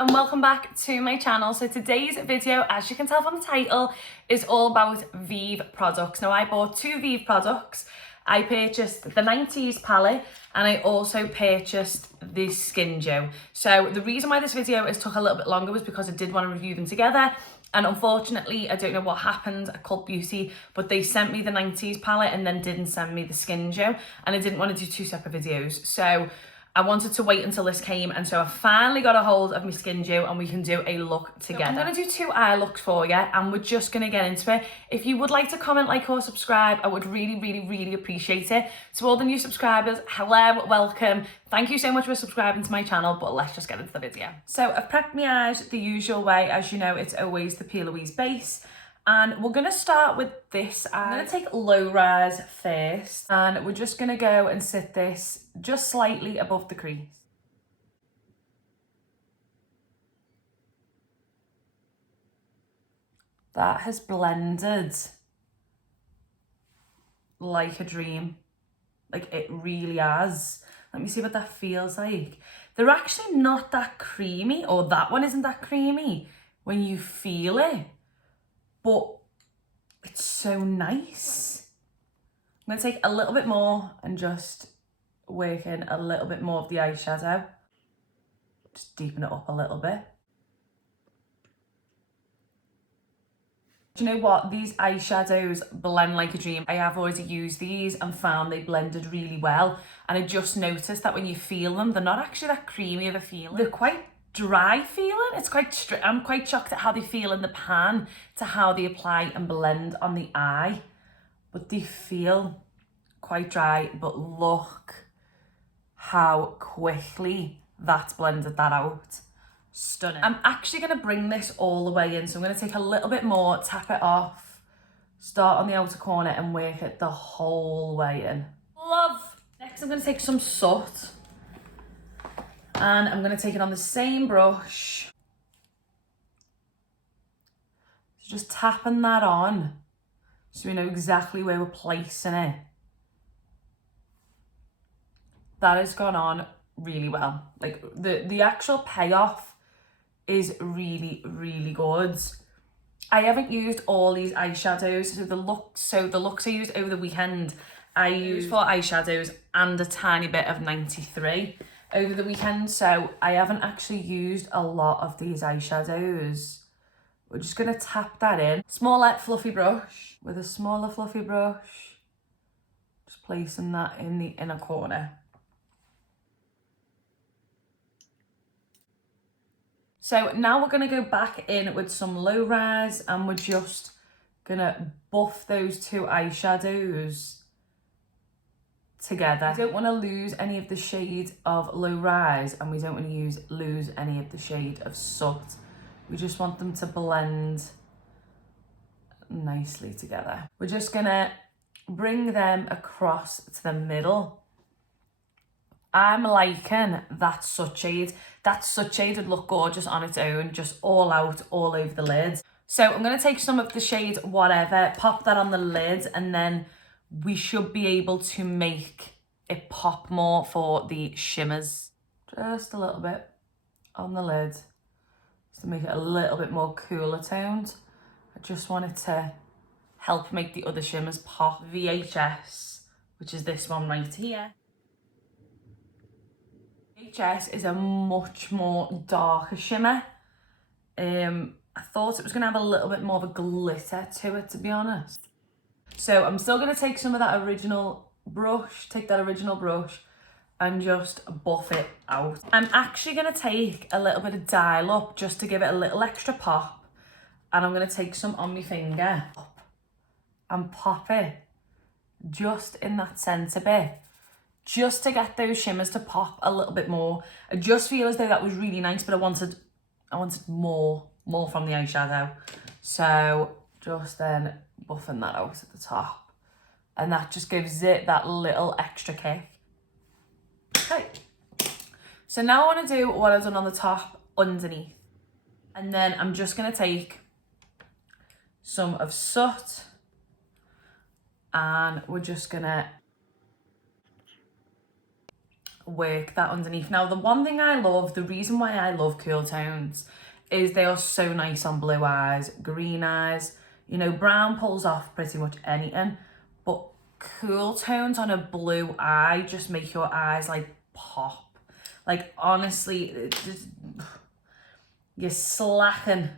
and welcome back to my channel. So today's video, as you can tell from the title, is all about Vieve products. Now I bought two Vieve products. I purchased the Ninetease palette and I also purchased the Xoxo. So the reason why this video took a little bit longer was because I did want to review them together. And unfortunately, I don't know what happened at Cult Beauty, but they sent me the Ninetease palette and then didn't send me the Xoxo. And I didn't want to do two separate videos. So I wanted to wait until this came, and so I finally got a hold of my Xoxo and we can do a look together. So I'm going to do two eye looks for you and we're just going to get into it. If you would like to comment, like or subscribe, I would really appreciate it. To all the new subscribers, hello, welcome. Thank you so much for subscribing to my channel, but let's just get into the video. So I've prepped my eyes the usual way. As you know, it's always the P. Louise base. And we're going to start with this eye. I'm going to take low rise first. And we're just going to go and sit this just slightly above the crease. That has blended like a dream. Like it really has. Let me see what that feels like. They're actually not that creamy, or that one isn't that creamy when you feel it. But it's so nice. I'm going to take a little bit more and just work in a little bit more of the eyeshadow. Just deepen it up a little bit. Do you know what? These eyeshadows blend like a dream. I have already used these and found they blended really well. And I just noticed that when you feel them, they're not actually that creamy of a feeling. They're quite dry feeling. It's quite I'm quite shocked at how they feel in the pan to how they apply and blend on the eye, but they feel quite dry. But look how quickly that's blended that out. Stunning. I'm actually going to bring this all the way in, so I'm going to take a little bit more, tap it off, start on the outer corner and work it the whole way in. Love. Next I'm going to take some soot. And I'm going to take it on the same brush. So just tapping that on so we know exactly where we're placing it. That has gone on really well. Like the actual payoff is really good. I haven't used all these eyeshadows. So the looks I used over the weekend, I used for eyeshadows and a tiny bit of 93 over the weekend, so I haven't actually used a lot of these eyeshadows. We're just going to tap that in. Smaller fluffy brush, with a smaller fluffy brush, just placing that in the inner corner. So now we're going to go back in with some low rise and we're just going to buff those two eyeshadows together. We don't want to lose any of the shade of low rise and we don't want to lose any of the shade of soot. We just want them to blend nicely together. We're just gonna bring them across to the middle. I'm liking that soot shade. That soot shade would look gorgeous on its own, just all out, all over the lid. So I'm going to take some of the shade Whatever, pop that on the lid, and then we should be able to make it pop more for the shimmers. Just a little bit on the lid, just to make it a little bit more cooler toned. I just want it to help make the other shimmers pop. VHS, which is this one right here. VHS is a much more darker shimmer. I thought it was going to have a little bit more of a glitter to it, to be honest. So I'm still going to take some of that original brush, and just buff it out. I'm actually going to take a little bit of dial up just to give it a little extra pop. And I'm going to take some on my finger and pop it just in that centre bit, just to get those shimmers to pop a little bit more. I just feel as though that was really nice, but I wanted more from the eyeshadow. So just then buffing that out at the top. And that just gives it that little extra kick. Okay. So now I want to do what I've done on the top underneath. And then I'm just going to take some of soot and we're just going to work that underneath. Now, the one thing I love, the reason why I love cool tones is they are so nice on blue eyes, green eyes. You know, brown pulls off pretty much anything, but cool tones on a blue eye just make your eyes like pop. Like, honestly, you're slacking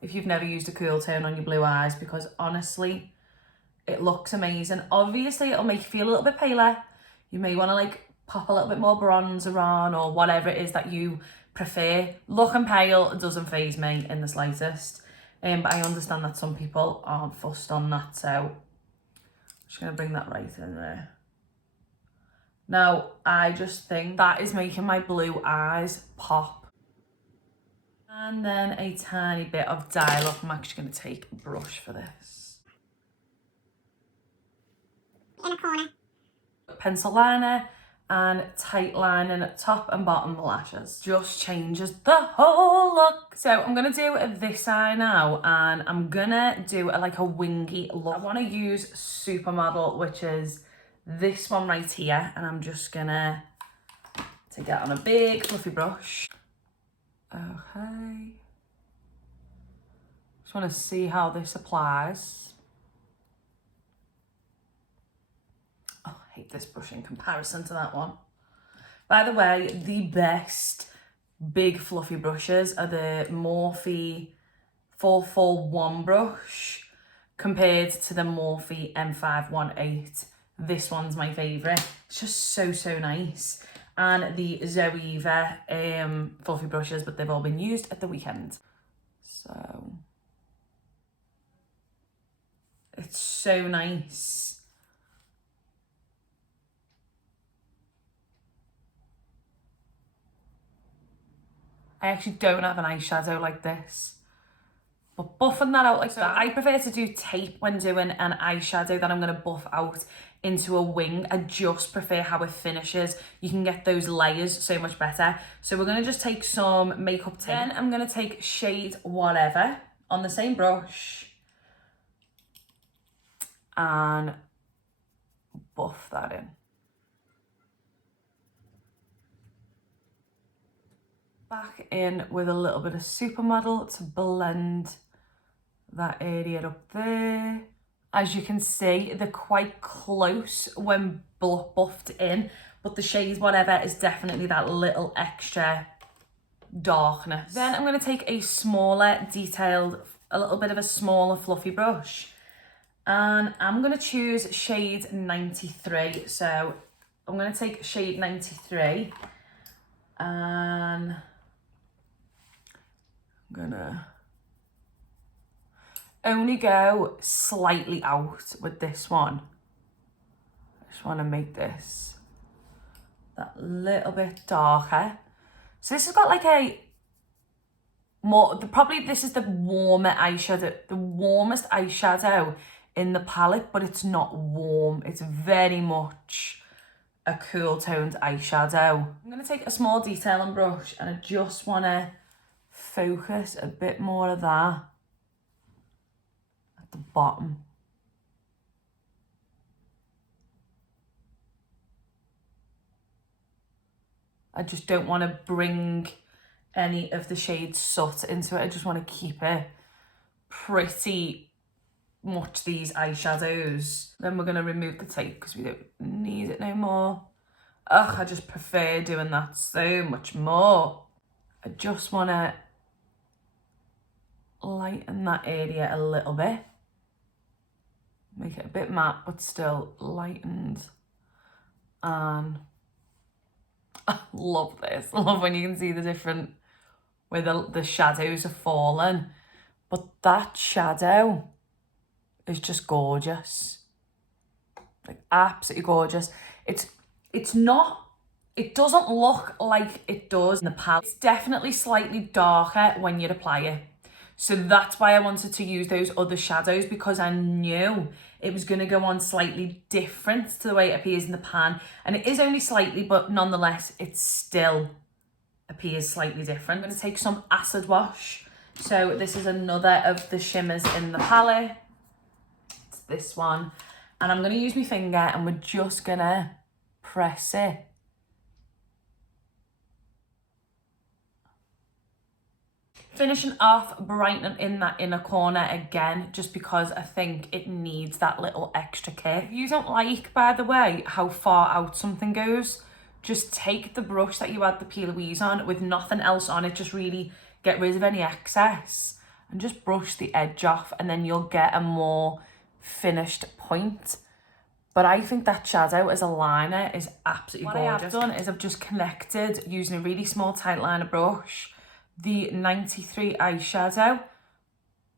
if you've never used a cool tone on your blue eyes, because honestly, it looks amazing. Obviously, it'll make you feel a little bit paler. You may want to like pop a little bit more bronzer on or whatever it is that you prefer. Looking pale doesn't faze me in the slightest. But I understand that some people aren't fussed on that, so I'm just going to bring that right in there. Now, I just think that is making my blue eyes pop. And then a tiny bit of dial up. I'm actually going to take a brush for this. In a corner. Pencil liner and tight lining at top and bottom lashes. Just changes the whole look. So I'm going to do this eye now, and I'm going to do like a wingy look. I want to use Supermodel, which is this one right here, and I'm just going to take it on a big fluffy brush. Okay. Just want to see how this applies. Oh, I hate this brush in comparison to that one. By the way, the best big fluffy brushes are the Morphe 441 brush compared to the Morphe M518. This one's my favourite. It's just so nice. And the Vieve fluffy brushes, but they've all been used at the weekend. So it's so nice. I actually don't have an eyeshadow like this, but buffing that out like that, I prefer to do tape when doing an eyeshadow that I'm going to buff out into a wing. I just prefer how it finishes. You can get those layers so much better. So we're going to just take some makeup tape. Then I'm going to take shade whatever on the same brush and buff that in. Back in with a little bit of Supermodel to blend that area up there. As you can see, they're quite close when buffed in, but the shade whatever is definitely that little extra darkness. Then I'm going to take a smaller detailed, a little bit of a smaller fluffy brush, and I'm going to choose shade 93. So I'm going to take shade 93 and I'm going to only go slightly out with this one. I just want to make this that little bit darker. So this has got like a more, probably this is the warmer eyeshadow, the warmest eyeshadow in the palette, but it's not warm. It's very much a cool toned eyeshadow. I'm going to take a small detailing brush and I just want to focus a bit more of that the bottom. I just don't want to bring any of the shade soot into it. I just want to keep it pretty much these eyeshadows. Then we're going to remove the tape because we don't need it no more. Ugh, I just prefer doing that so much more. I just want to lighten that area a little bit. Make it a bit matte, but still lightened. And I love this. I love when you can see the different, where the shadows are falling. But that shadow is just gorgeous. Like, absolutely gorgeous. It's not, it doesn't look like it does in the palette. It's definitely slightly darker when you apply it. So that's why I wanted to use those other shadows, because I knew it was going to go on slightly different to the way it appears in the pan. And it is only slightly, but nonetheless, it still appears slightly different. I'm going to take some acid wash. So this is another of the shimmers in the palette. It's this one. And I'm going to use my finger and we're just going to press it finishing off brightening in that inner corner again, just because I think it needs that little extra kick. If you don't like, by the way, how far out something goes, just take the brush that you had the Peel Louise on with nothing else on it, just really get rid of any excess and just brush the edge off, and then you'll get a more finished point. But I think that shadow as a liner is absolutely gorgeous. What I have done is I've just connected, using a really small tight liner brush, the 93 eyeshadow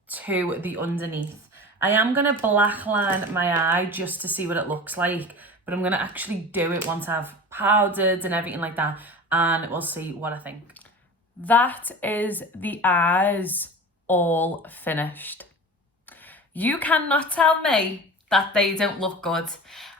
to the underneath. I am going to black line my eye just to see what it looks like, but I'm going to actually do it once I've powdered and everything like that, and we'll see what I think. That is the eyes all finished. You cannot tell me that they don't look good.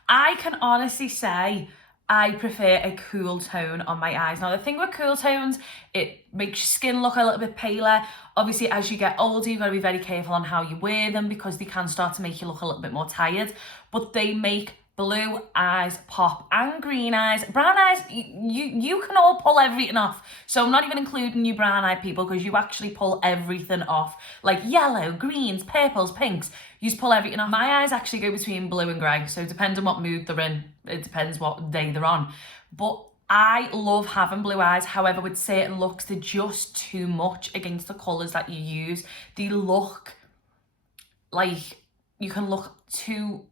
I can honestly say I prefer a cool tone on my eyes. Now, the thing with cool tones, it makes your skin look a little bit paler. Obviously, as you get older, you've got to be very careful on how you wear them, because they can start to make you look a little bit more tired. But they make blue eyes pop, and green eyes, brown eyes. You can all pull everything off. So I'm not even including you brown eyed people, because you actually pull everything off. Like yellow, greens, purples, pinks. You just pull everything off. My eyes actually go between blue and grey, so it depends on what mood they're in. It depends what day they're on. But I love having blue eyes. However, with certain looks, they're just too much against the colours that you use. They look like you can look too...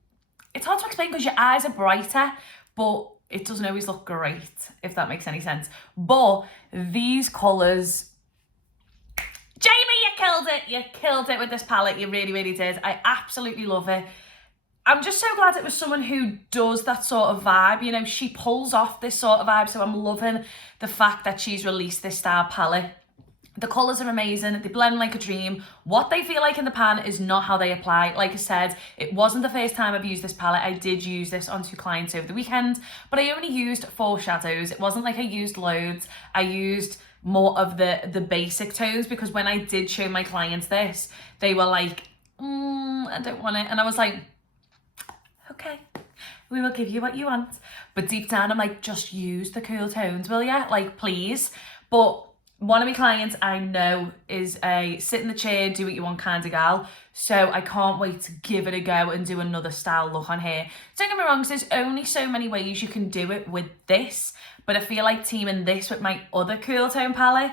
It's hard to explain because your eyes are brighter, but it doesn't always look great, if that makes any sense. But these colours... Jamie, you killed it! You killed it with this palette. You really, really did. I absolutely love it. I'm just so glad it was someone who does that sort of vibe. You know, she pulls off this sort of vibe, so I'm loving the fact that she's released this style palette. The colours are amazing. They blend like a dream. What they feel like in the pan is not how they apply. Like I said, it wasn't the first time I've used this palette. I did use this on 2 clients over the weekend, but I only used 4 shadows. It wasn't like I used loads. I used more of the basic tones, because when I did show my clients this, they were like, I don't want it. And I was like, okay, we will give you what you want. But deep down, I'm like, just use the cool tones, will ya? Like, please. But one of my clients I know is a sit in the chair, do what you want kind of gal. So I can't wait to give it a go and do another style look on here. Don't get me wrong, there's only so many ways you can do it with this. But I feel like teaming this with my other cool tone palette,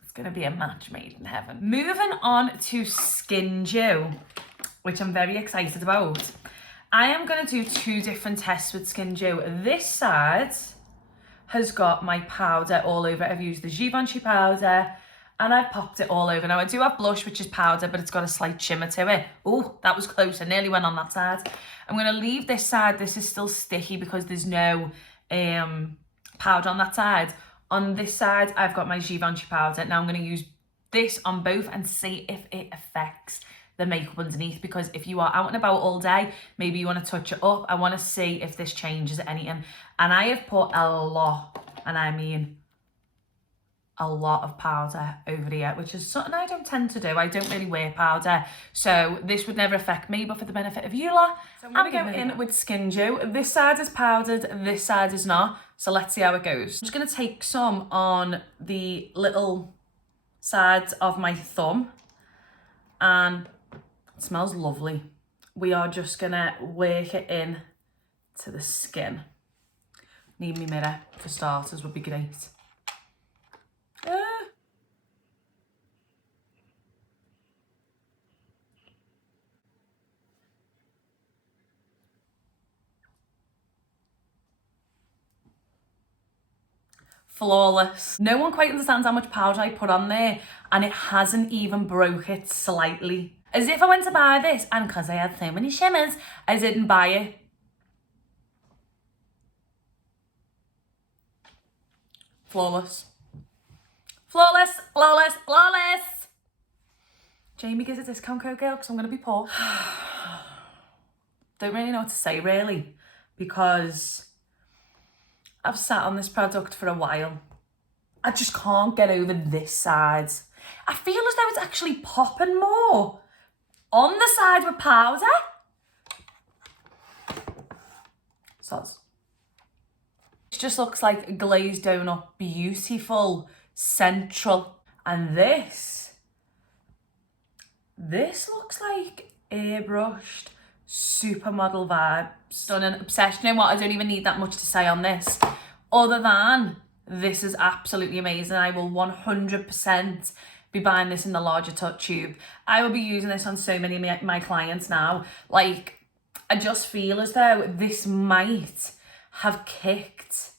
it's going to be a match made in heaven. Moving on to Skin Dew, which I'm very excited about. I am going to do 2 different tests with Skin Dew. This side has got my powder all over. I've used the Givenchy powder and I've popped it all over. Now I do have blush, which is powder, but it's got a slight shimmer to it. Oh, that was close. I nearly went on that side. I'm going to leave this side. This is still sticky because there's no powder on that side. On this side, I've got my Givenchy powder. Now I'm going to use this on both and see if it affects the makeup underneath, because if you are out and about all day, maybe you want to touch it up. I want to see if this changes anything. And I have put a lot, and I mean a lot of powder over here, which is something I don't tend to do. I don't really wear powder, so this would never affect me, but for the benefit of you lot, so I'm going to go in with Skin Dew. This side is powdered, this side is not, so let's see how it goes. I'm just going to take some on the little sides of my thumb, and it smells lovely. We are just gonna work it in to the skin. Need me mirror for starters would be great. Flawless. No one quite understands how much powder I put on there, and it hasn't even broke it slightly. As if I went to buy this, and because I had so many shimmers, I didn't buy it. Flawless. Flawless, flawless, flawless. Jamie gives a discount code, girl, because I'm going to be poor. Don't really know what to say, really, because I've sat on this product for a while. I just can't get over this side. I feel as though it's actually popping more on the side with powder. Soz. It just looks like a glazed donut, beautiful, central. And this looks like airbrushed supermodel vibe. Stunning. Obsessed. You know what? I don't even need that much to say on this. Other than, this is absolutely amazing. I will 100% be buying this in the larger tube. I will be using this on so many of my clients now. Like, I just feel as though this might have kicked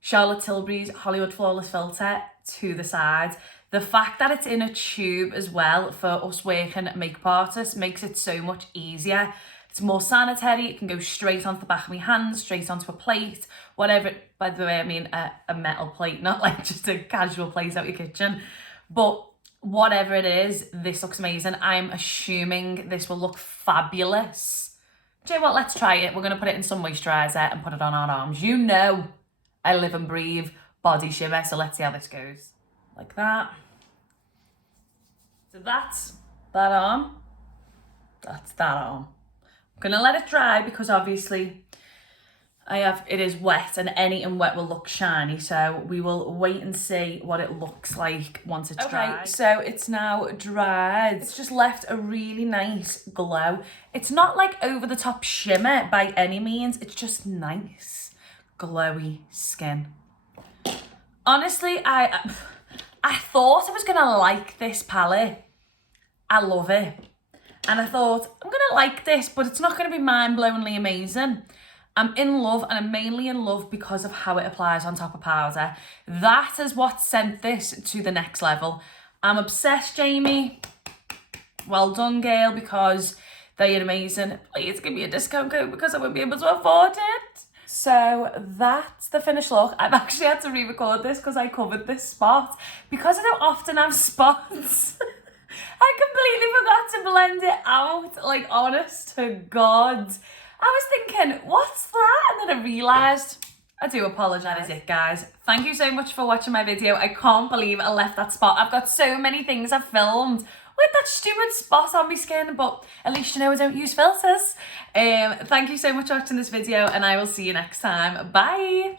Charlotte Tilbury's Hollywood Flawless Filter to the side. The fact that it's in a tube as well for us working makeup artists makes it so much easier. It's more sanitary. It can go straight onto the back of my hands, straight onto a plate, whatever. By the way, I mean a metal plate, not like just a casual plate out your kitchen. But whatever it is, this looks amazing. I'm assuming this will look fabulous. Do you know what? Let's try it. We're going to put it in some moisturiser and put it on our arms. You know I live and breathe body shimmer, so let's see how this goes. Like that. So that's that arm. That's that arm. I'm going to let it dry because obviously it is wet and anything wet will look shiny. So we will wait and see what it looks like once it's dry. So it's now dried. It's just left a really nice glow. It's not like over the top shimmer by any means. It's just nice, glowy skin. Honestly, I thought I was going to like this palette. I love it. And I thought, I'm going to like this, but it's not going to be mind-blowingly amazing. I'm in love, and I'm mainly in love because of how it applies on top of powder. That is what sent this to the next level. I'm obsessed, Jamie. Well done, girl, because they are amazing. Please give me a discount code because I won't be able to afford it. So that's the finished look. I've actually had to re-record this because I covered this spot. Because I don't often have spots, I completely forgot to blend it out. Like, honest to God. I was thinking, what's that? And then I realised, I do apologise. That is it, guys. Thank you so much for watching my video. I can't believe I left that spot. I've got so many things I've filmed with that stupid spot on my skin, but at least you know I don't use filters. Thank you so much for watching this video, and I will see you next time. Bye.